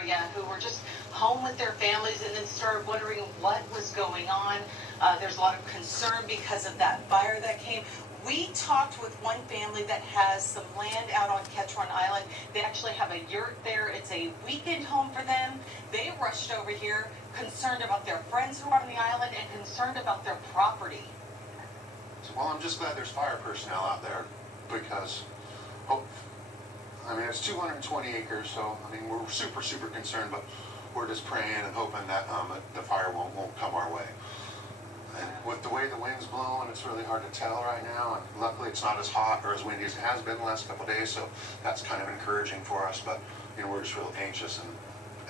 area who were just home with their families and then started wondering what was going on. There's a lot of concern because of that fire that came. We talked with one family that has some land out on Ketron Island. They actually have a yurt there. It's a weekend home for them. They rushed over here concerned about their friends who are on the island and concerned about their property. Well, I'm just glad there's fire personnel out there because, it's 220 acres, so, we're super, super concerned, but we're just praying and hoping that the fire won't come our way. And with the way the wind's blowing, it's really hard to tell right now, and luckily it's not as hot or as windy as it has been the last couple of days, so that's kind of encouraging for us, but, we're just real anxious, and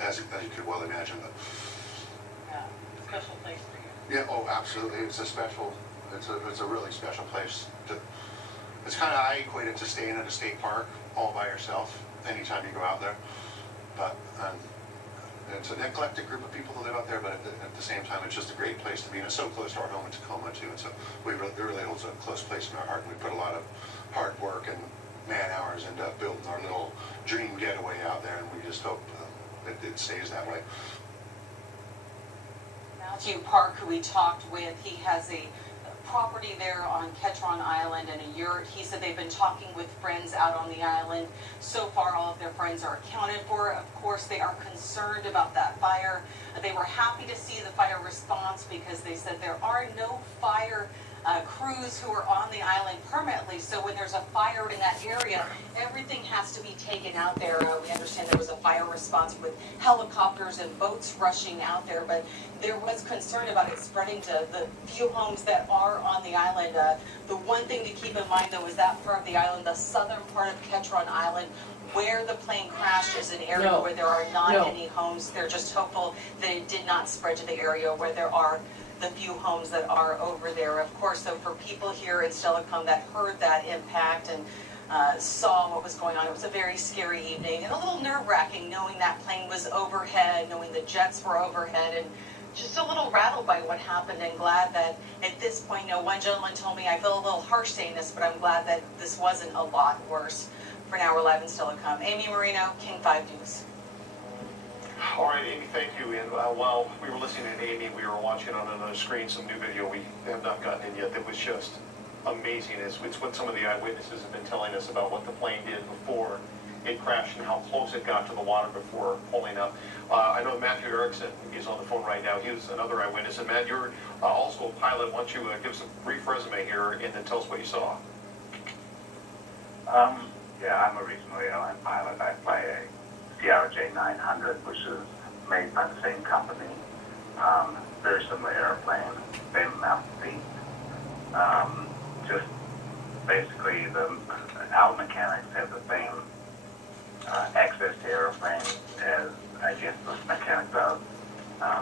as you could well imagine. But, yeah, special place for you. Yeah, oh, absolutely. It's a really special place. It's kind of, I equate it to staying at a state park all by yourself anytime you go out there. But it's an eclectic group of people that live out there, but at the same time, it's just a great place to be. And it's so close to our home in Tacoma, too. And so it really holds a close place in our heart. And we put a lot of hard work and man hours into building our little dream getaway out there. And we just hope it stays that way. Matthew Park, who we talked with, he has a property there on Ketron Island and a yurt. He said they've been talking with friends out on the island. So far, all of their friends are accounted for. Of course, they are concerned about that fire. They were happy to see the fire response because they said there are no fire crews who are on the island permanently. So when there's a fire in that area, everything has to be taken out there. We understand there was a fire response with helicopters and boats rushing out there, but there was concern about it spreading to the few homes that are on the island. The one thing to keep in mind, though, is that part of the island, the southern part of Ketron Island, where the plane crashed, is an area where there are not any homes. They're just hopeful that it did not spread to the area where there are the few homes that are over there. Of course, so for people here in Steilacoom that heard that impact and saw what was going on, it was a very scary evening and a little nerve-wracking knowing that plane was overhead, knowing the jets were overhead, and just a little rattled by what happened, and glad that at this point, one gentleman told me, I feel a little harsh saying this, but I'm glad that this wasn't a lot worse. For now, we're live in Steilacoom. Amy Marino, King 5 News. All right, Amy, thank you. And while we were listening to Amy, we were watching on another screen some new video we have not gotten in yet that was just amazing. It's what some of the eyewitnesses have been telling us about what the plane did before it crashed and how close it got to the water before pulling up. I know Matthew Erickson is on the phone right now. He was another eyewitness. And Matt, you're also a pilot. Why don't you give us a brief resume here and then tell us what you saw? Yeah, I'm a regional airline pilot. I fly a CRJ 900, which is made by the same company. Very similar airplane, same amount of seats. Just basically, our mechanics have the same access to airplane as I guess the mechanic does.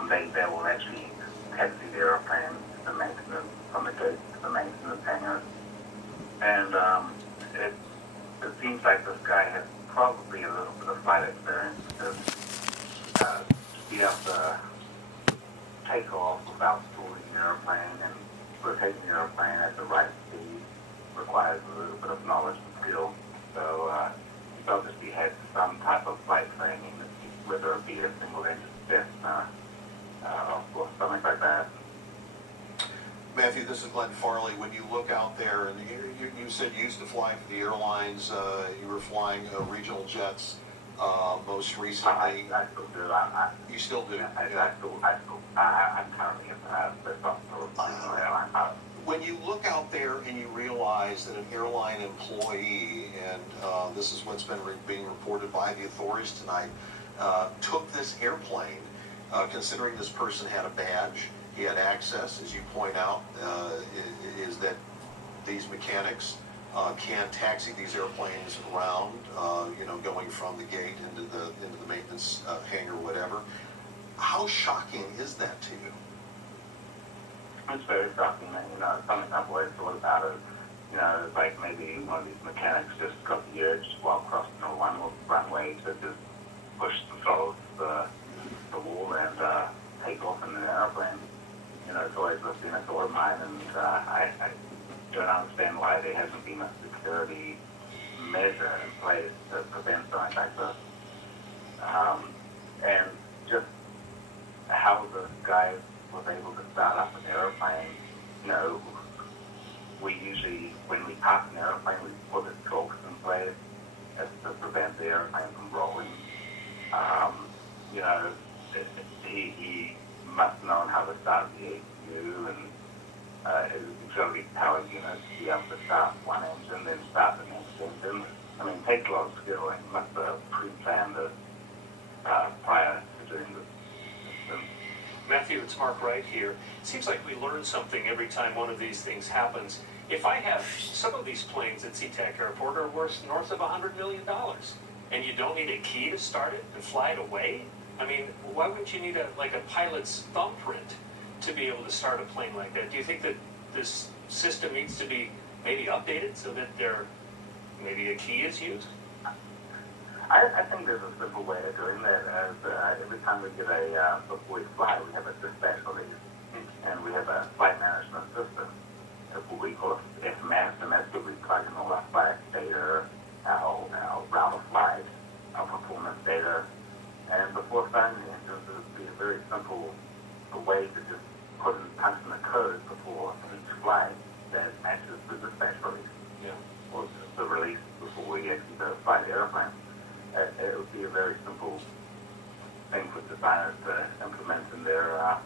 They will actually taxi the airplane to the maintenance, from the gate to the maintenance hangar. And it seems like this guy has probably a little bit of flight experience because to be able to take off without stalling the airplane and rotating the airplane at the right speed requires a little bit of knowledge and skill. So he obviously had some type of flight training, whether it be a single-engine Cessna or something like that. Matthew, this is Glenn Farley. When you look out there, and you said you used to fly for the airlines, you were flying regional jets most recently. I still do. You still do? I'm currently a airline pilot. When you look out there and you realize that an airline employee, and this is what's been being reported by the authorities tonight, took this airplane, considering this person had a badge, he had access, as you point out, is that these mechanics can taxi these airplanes around, going from the gate into the maintenance hangar, whatever. How shocking is that to you? It's very shocking, and something I've always thought about it. It's like maybe one of these mechanics just got the urge while crossing the runway to just push the throttle to the wall and take off in an airplane. It's always been a thought of mine, and I don't understand why there hasn't been a security measure in place to prevent something like this. must have known how to start the APU, and it's got to be power units to be able to start one engine, then start the next engine. I mean, it takes a lot of skill, and you must have pre-planned it prior to doing this system. Matthew, it's Mark Wright here. It seems like we learn something every time one of these things happens. If I have some of these planes at SeaTac Airport are worth north of $100 million, and you don't need a key to start it and fly it away, I mean, why wouldn't you need a pilot's thumbprint to be able to start a plane like that? Do you think that this system needs to be maybe updated so that maybe a key is used? I think there's a simple way of doing that. Every time we get before we fly, we have a dispatch release, and we have a flight management system. We call it SMS. We plug in all our flight data, our route of flight, our performance data, and before starting the engines, it would be a very simple way to just punch in a code before each flight that matches the dispatch release. Yeah. Or the release before we actually fly the airplane. It would be a very simple thing for designers to implement in their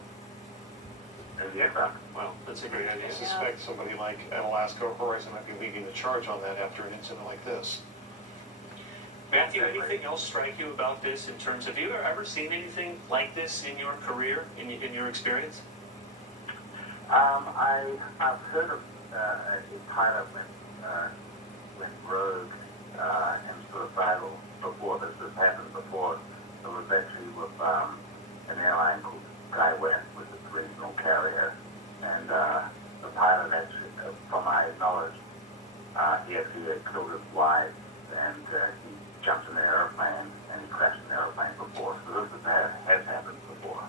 in the aircraft. Well, that's a great idea. I suspect somebody like an Alaska or Horizon might be leading the charge on that after an incident like this. Matthew, anything else strike you about this in terms of, have you ever seen anything like this in your career, in your experience? I've heard of a pilot went rogue and suicidal before this has happened before. It was actually with an airline called SkyWest, which is a regional carrier, and the pilot actually, from my knowledge, he actually had killed his wife, and he jumped in the airplane and he crashed in the airplane before. So this has happened before.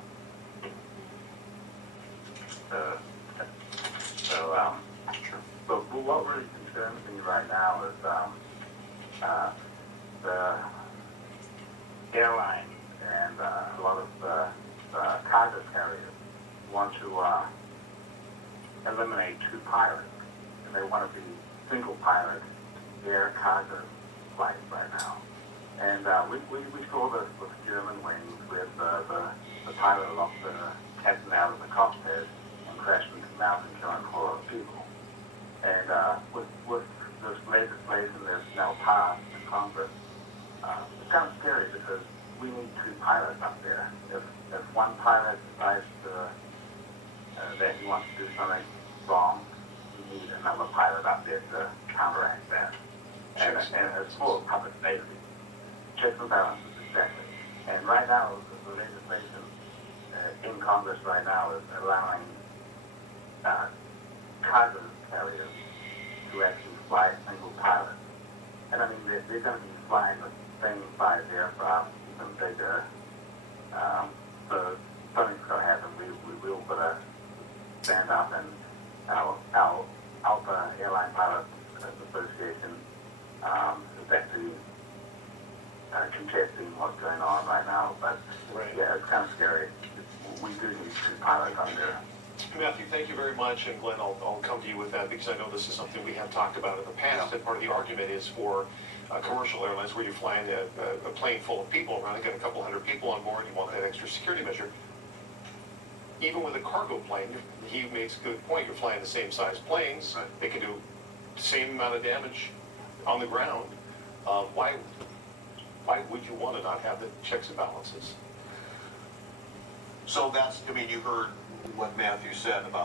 But what really concerns me right now is the airlines and a lot of the cargo carriers want to eliminate two pilots, and they want to be single pilot air cargo flights right now. And we saw this with German wings, with the pilot locked the captain out of the cockpit and crashed into the mountain, killing 4 people. And with this legislation that's now passed in Congress, it's kind of scary because we need 2 pilots up there. If one pilot decides that he wants to do something wrong, we need another pilot up there to counteract that. And it's for public safety. Checks and balances, exactly. And right now, the legislation in Congress right now is allowing cargo carriers to actually fly single pilots. And I mean, they're going to be flying the same size aircraft, even bigger. So something's going to happen. We will put a stand up, and our Alpha Airline Pilots Association is actually contesting what's going on right now. But yeah, it's kind of scary. We do need 2 pilots on there. Matthew, thank you very much, and Glenn, I'll come to you with that because I know this is something we have talked about in the past, and part of the argument is for commercial airlines where you're flying a plane full of people around, you got a couple hundred people on board, you want that extra security measure. Even with a cargo plane, he makes a good point, you're flying the same size planes, Right. They can do the same amount of damage on the ground. Why would you want to not have the checks and balances? So that's, I mean, you heard what Matthew said about